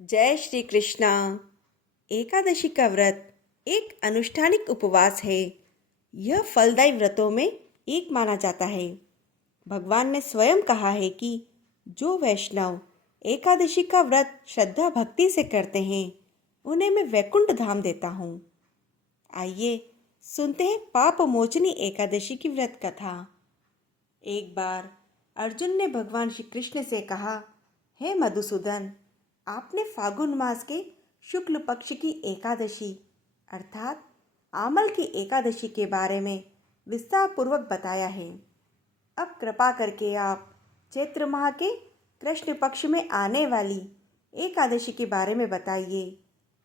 जय श्री कृष्णा। एकादशी का व्रत एक अनुष्ठानिक उपवास है। यह फलदायी व्रतों में एक माना जाता है। भगवान ने स्वयं कहा है कि जो वैष्णव एकादशी का व्रत श्रद्धा भक्ति से करते हैं उन्हें मैं वैकुंठ धाम देता हूँ। आइए सुनते हैं पाप मोचनी एकादशी की व्रत कथा। एक बार अर्जुन ने भगवान श्री कृष्ण से कहा, हे मधुसूदन, आपने फागुन मास के शुक्ल पक्ष की एकादशी अर्थात आमल की एकादशी के बारे में विस्तार पूर्वक बताया है। अब कृपा करके आप चैत्र माह के कृष्ण पक्ष में आने वाली एकादशी के बारे में बताइए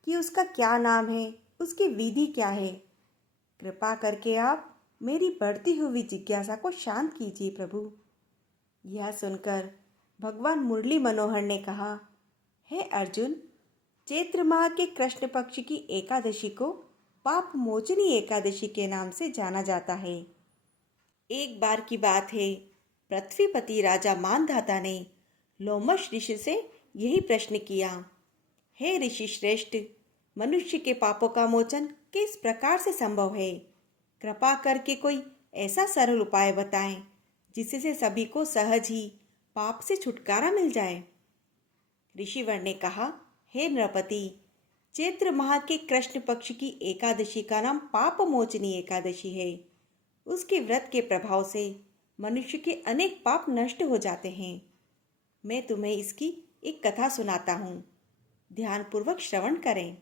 कि उसका क्या नाम है, उसकी विधि क्या है। कृपा करके आप मेरी बढ़ती हुई जिज्ञासा को शांत कीजिए प्रभु। यह सुनकर भगवान मुरली मनोहर ने कहा, हे अर्जुन, चैत्र माह के कृष्ण पक्ष की एकादशी को पाप मोचनी एकादशी के नाम से जाना जाता है। एक बार की बात है, पृथ्वीपति राजा मानधाता ने लोमश ऋषि से यही प्रश्न किया, हे ऋषि श्रेष्ठ, मनुष्य के पापों का मोचन किस प्रकार से संभव है? कृपा करके कोई ऐसा सरल उपाय बताएं जिससे सभी को सहज ही पाप से छुटकारा मिल जाए। ऋषिवर ने कहा, हे नृपति, चैत्र माह के कृष्ण पक्ष की एकादशी का नाम पाप मोचनी एकादशी है। उसके व्रत के प्रभाव से मनुष्य के अनेक पाप नष्ट हो जाते हैं। मैं तुम्हें इसकी एक कथा सुनाता हूँ, ध्यानपूर्वक श्रवण करें।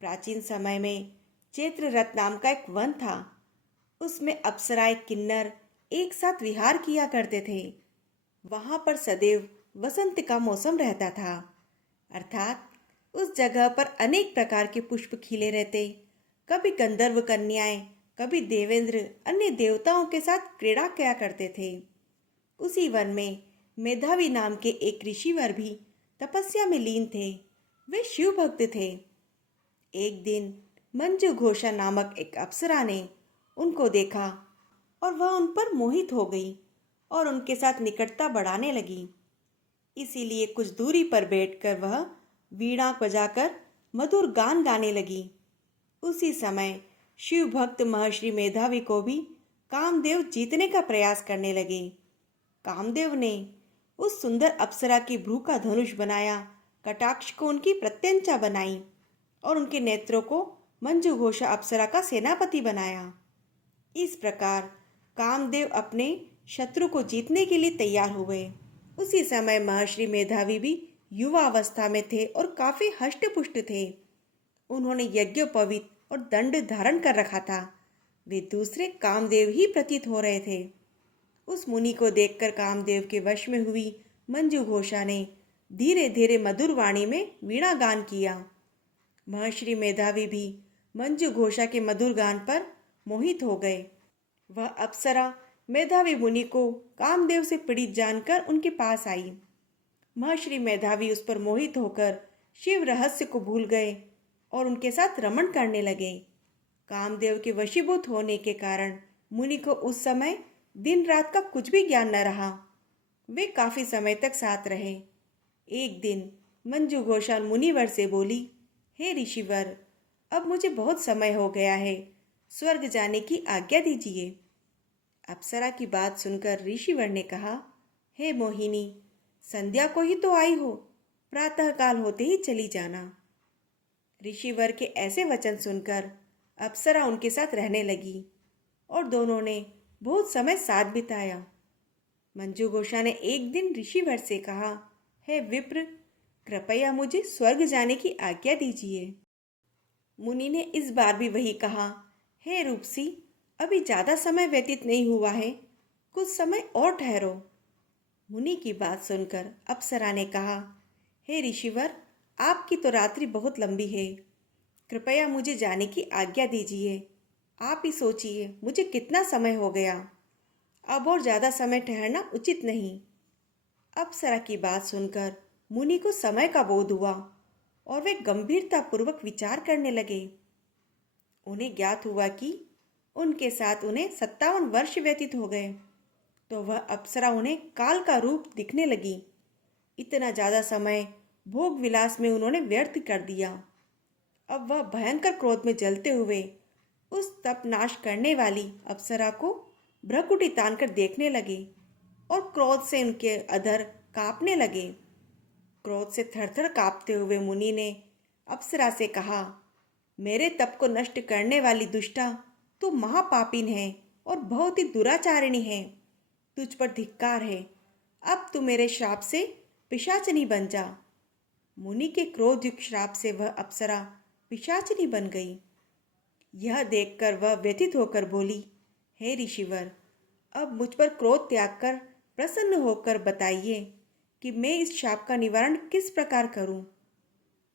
प्राचीन समय में चैत्र रथ नाम का एक वन था। उसमें अप्सराएं किन्नर एक साथ विहार किया करते थे। वहां पर सदैव वसंत का मौसम रहता था, अर्थात उस जगह पर अनेक प्रकार के पुष्प खिले रहते। कभी गंधर्व कन्याएं, कभी देवेंद्र अन्य देवताओं के साथ क्रीड़ा किया करते थे। उसी वन में मेधावी नाम के एक ऋषिवर भी तपस्या में लीन थे। वे शिव भक्त थे। एक दिन मंजू घोषा नामक एक अप्सरा ने उनको देखा और वह उन पर मोहित हो गई और उनके साथ निकटता बढ़ाने लगी। इसीलिए कुछ दूरी पर बैठकर वह वीणा बजाकर मधुर गान गाने लगी। उसी समय शिव भक्त महर्षि मेधावी को भी कामदेव जीतने का प्रयास करने लगे। कामदेव ने उस सुंदर अप्सरा की भ्रू का धनुष बनाया, कटाक्ष को उनकी प्रत्यंचा बनाई और उनके नेत्रों को मंजू घोषा अप्सरा का सेनापति बनाया। इस प्रकार कामदेव अपने शत्रु को जीतने के लिए तैयार हुए। उसी समय महर्षि मेधावी भी युवा अवस्था में थे और काफी हष्ट-पुष्ट थे। उन्होंने यज्ञोपवीत और दंड धारण कर रखा था। वे दूसरे कामदेव ही प्रतीत हो रहे थे। उस मुनि को देखकर कामदेव के वश में हुई मंजू घोषा ने धीरे धीरे मधुर वाणी में वीणा गान किया। महर्षि मेधावी भी मंजू घोषा के मधुर गान पर मोहित हो गए। वह अप्सरा मेधावी मुनि को कामदेव से पीड़ित जानकर उनके पास आई। महर्षि मेधावी उस पर मोहित होकर शिव रहस्य को भूल गए और उनके साथ रमण करने लगे। कामदेव के वशीभूत होने के कारण मुनि को उस समय दिन रात का कुछ भी ज्ञान न रहा। वे काफी समय तक साथ रहे। एक दिन मंजू घोषा मुनिवर से बोली, हे ऋषिवर, अब मुझे बहुत समय हो गया है, स्वर्ग जाने की आज्ञा दीजिए। अप्सरा की बात सुनकर ऋषिवर ने कहा, हे मोहिनी, संध्या को ही तो आई हो, प्रातःकाल होते ही चली जाना। ऋषिवर के ऐसे वचन सुनकर अप्सरा उनके साथ रहने लगी और दोनों ने बहुत समय साथ बिताया। मंजू घोषा ने एक दिन ऋषिवर से कहा, हे विप्र, कृपया मुझे स्वर्ग जाने की आज्ञा दीजिए। मुनि ने इस बार भी वही कहा, हे रूपसी, अभी ज्यादा समय व्यतीत नहीं हुआ है, कुछ समय और ठहरो। मुनि की बात सुनकर अप्सरा ने कहा, हे ऋषिवर, आपकी तो रात्रि बहुत लंबी है, कृपया मुझे जाने की आज्ञा दीजिए। आप ही सोचिए मुझे कितना समय हो गया, अब और ज्यादा समय ठहरना उचित नहीं। अप्सरा की बात सुनकर मुनि को समय का बोध हुआ और वे गंभीरतापूर्वक विचार करने लगे। उन्हें ज्ञात हुआ कि उनके साथ उन्हें 57 वर्ष व्यतीत हो गए। तो वह अप्सरा उन्हें काल का रूप दिखने लगी। इतना ज़्यादा समय भोग विलास में उन्होंने व्यर्थ कर दिया। अब वह भयंकर क्रोध में जलते हुए उस तप नाश करने वाली अप्सरा को भ्रकुटी तान कर देखने लगे और क्रोध से उनके अधर कांपने लगे। क्रोध से थरथर कांपते हुए मुनि ने अप्सरा से कहा, मेरे तप को नष्ट करने वाली दुष्टा, तू महापापिन है और बहुत ही दुराचारिणी है। तुझ पर धिक्कार है। अब तू मेरे श्राप से पिशाचनी बन जा। मुनि के क्रोधयुक्त श्राप से वह अप्सरा पिशाचनी बन गई। यह देखकर वह व्यथित होकर बोली, हे ऋषिवर, अब मुझ पर क्रोध त्याग कर प्रसन्न होकर बताइए कि मैं इस शाप का निवारण किस प्रकार करूं।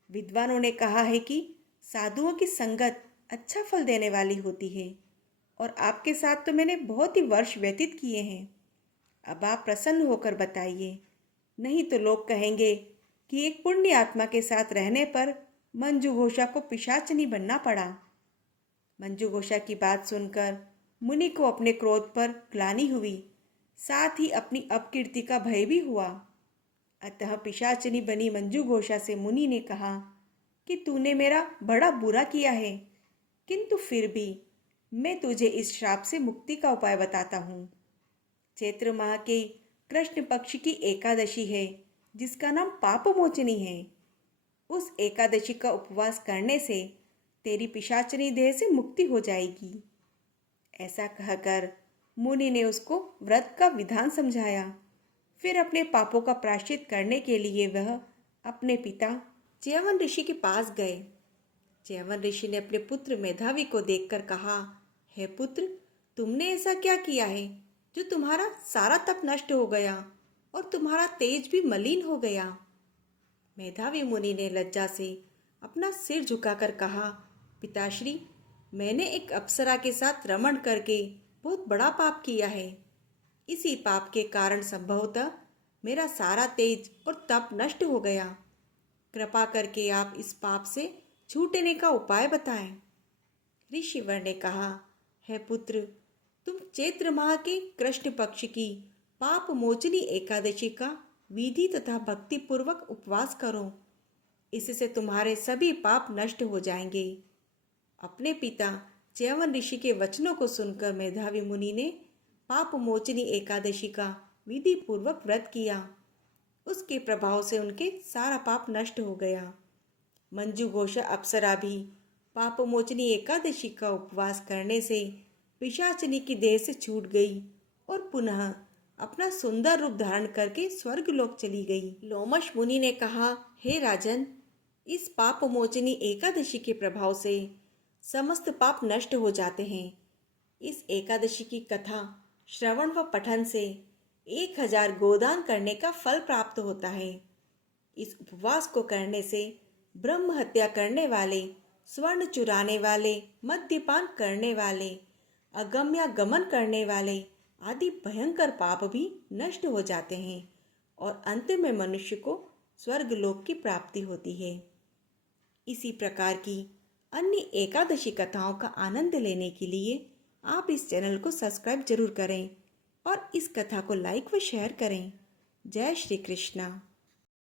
विद्वानों ने कहा है कि साधुओं की संगत अच्छा फल देने वाली होती है और आपके साथ तो मैंने बहुत ही वर्ष व्यतीत किए हैं। अब आप प्रसन्न होकर बताइए, नहीं तो लोग कहेंगे कि एक पुण्य आत्मा के साथ रहने पर मंजू घोषा को पिशाचनी बनना पड़ा। मंजू घोषा की बात सुनकर मुनि को अपने क्रोध पर ग्लानि हुई, साथ ही अपनी अपकीर्ति का भय भी हुआ। अतः पिशाचनी बनी मंजू घोषा से मुनि ने कहा कि तूने मेरा बड़ा बुरा किया है, किंतु फिर भी मैं तुझे इस श्राप से मुक्ति का उपाय बताता हूँ। चैत्र माह के कृष्ण पक्ष की एकादशी है, जिसका नाम पापमोचनी है। उस एकादशी का उपवास करने से तेरी पिशाचनी देह से मुक्ति हो जाएगी। ऐसा कहकर मुनि ने उसको व्रत का विधान समझाया। फिर अपने पापों का प्रायश्चित करने के लिए वह अपने पिता च्यवन ऋषि के पास गए। च्यवन ऋषि ने अपने पुत्र मेधावी को देखकर कहा, हे पुत्र, तुमने ऐसा क्या किया है जो तुम्हारा सारा तप नष्ट हो गया और तुम्हारा तेज भी मलिन हो गया। मेधावी मुनि ने लज्जा से अपना सिर झुकाकर कहा, पिताश्री, मैंने एक अप्सरा के साथ रमण करके बहुत बड़ा पाप किया है। इसी पाप के कारण संभवतः मेरा सारा तेज और तप नष्ट हो गया। कृपा करके आप इस पाप से छूटने का उपाय बताएं। ऋषिवर ने कहा, हे पुत्र, तुम चैत्र माह के कृष्ण पक्ष की पाप मोचनी एकादशी का विधि तथा भक्ति पूर्वक उपवास करो। इससे तुम्हारे सभी पाप नष्ट हो जाएंगे। अपने पिता च्यवन ऋषि के वचनों को सुनकर मेधावी मुनि ने पाप मोचनी एकादशी का विधि पूर्वक व्रत किया। उसके प्रभाव से उनके सारा पाप नष्ट हो गया। मंजू घोषा अप्सरा भी पाप मोचनी एकादशी का उपवास करने से पिशाचनी की देह से छूट गई और पुनः अपना सुंदर रूप धारण करके स्वर्ग लोक चली गई। लोमश मुनि ने कहा, हे राजन, इस पाप मोचनी एकादशी के प्रभाव से समस्त पाप नष्ट हो जाते हैं। इस एकादशी की कथा श्रवण व पठन से 1000 गोदान करने का फल प्राप्त होता है। इस उपवास को करने से ब्रह्म हत्या करने वाले, स्वर्ण चुराने वाले, मद्यपान करने वाले, अगम्यागमन करने वाले आदि भयंकर पाप भी नष्ट हो जाते हैं और अंत में मनुष्य को स्वर्ग लोक की प्राप्ति होती है। इसी प्रकार की अन्य एकादशी कथाओं का आनंद लेने के लिए आप इस चैनल को सब्सक्राइब जरूर करें और इस कथा को लाइक व शेयर करें। जय श्री कृष्णा।